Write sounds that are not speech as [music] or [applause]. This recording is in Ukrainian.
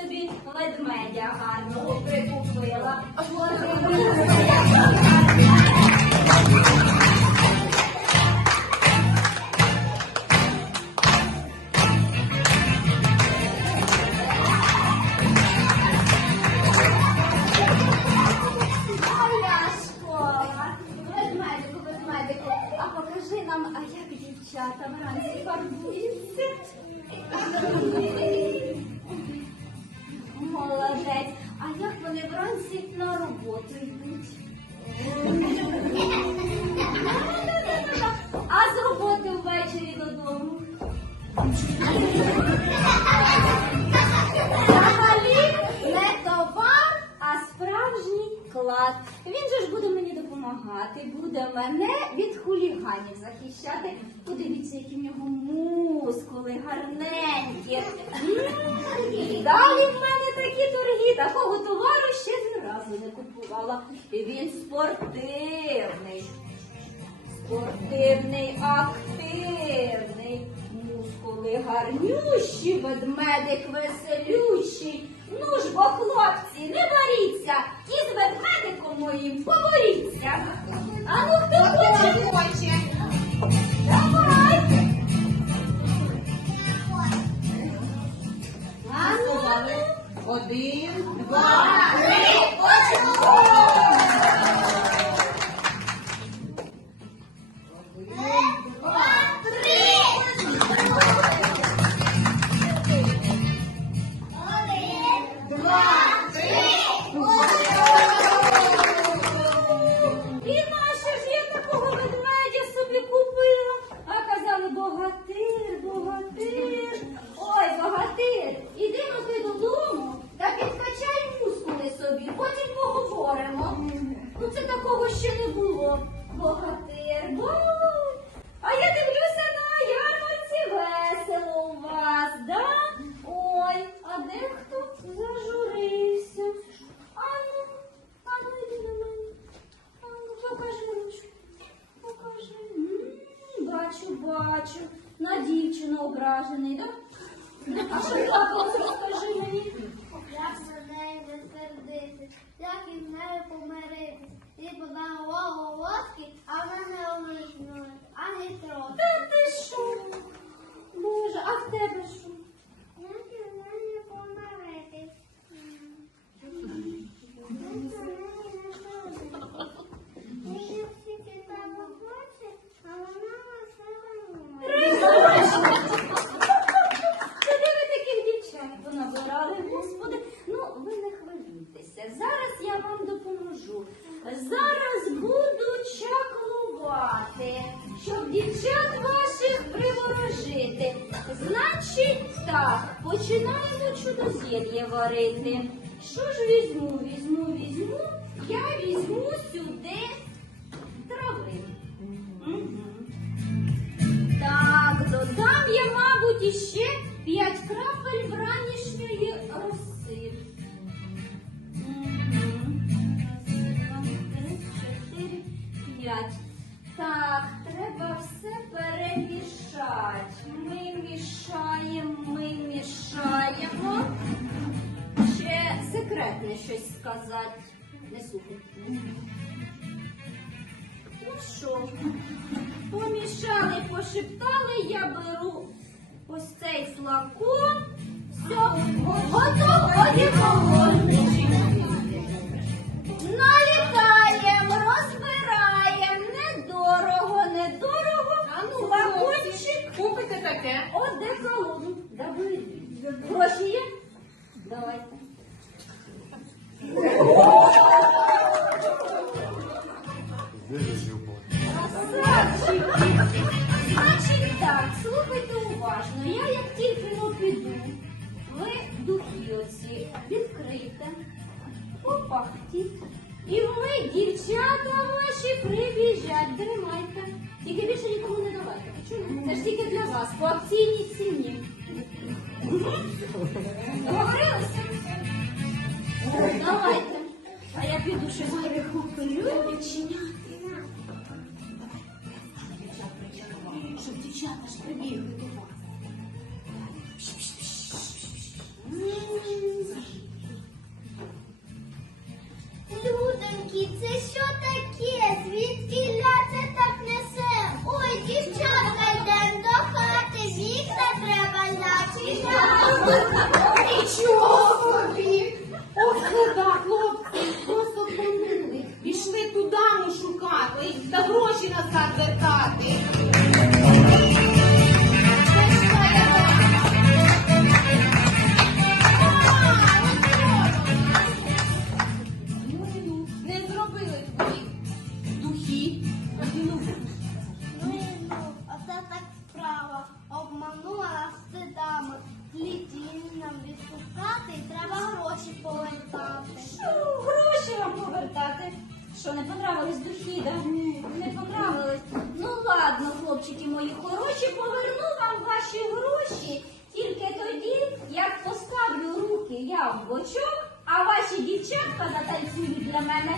собі ведмедя гарного прикупила. Дівчата вранці фарбуються. Молодець. А як вони вранці на роботу йдуть? [laughs] Він же ж буде мені допомагати, буде мене від хуліганів захищати. Подивіться, які в нього мускули гарненькі. Далі в мене такі торги. Такого товару ще ні разу не купувала. І він спортивний. Спортивний, активний, мускули гарнющі, ведмедик веселющий. Один, два, три, почали. Бачу. На дівчину ображений, так? А що трапилось, розкажи мені. Як на неї не сердити, як із нею помиритись. Ти подала голову лоски, а мене улиснули, а не трохи. Та ти що? Боже, а в тебе що? Починаємо чудозір'я варити. Що ж візьму? Візьму, візьму. Я візьму сюди трави. Так, додам я, мабуть, іще п'ять крапель вранішньої роси. Мгм. Раз, два, три, чотири, п'ять. Секретне щось сказати. Не слухайте. Ну що? Помішали, пошептали, я беру ось цей флакон. Все, готово, одягало. Налітаємо, розбираємо. Недорого, недорого. А ну, Флакончик. Купите таке. Одеколон. Давай. Гроші є? Давайте. як тільки піду, ви духи відкрите, попахтіть. І вони, дівчата ваші, прибіжать, дримайте. Тільки більше нікому не давайте. Чому? Це ж тільки для вас, по акційній ціні. Договорилися? Давайте. А я піду щось перехоплю відчиняти. Щоб дівчата ж прибігли до вас. Назад. Не зробили твої духи. Ну, оце так справа. Обманула нас стидами. Плітінь нам відпускати і треба гроші повертати. Що, гроші вам повертати? Що, не понравились духи, да? Не понравились. Ну ладно, хлопчики мої хороші, поверну вам ваші гроші. Тільки тоді, бочок, а ваші дівчатка затанцюють для мене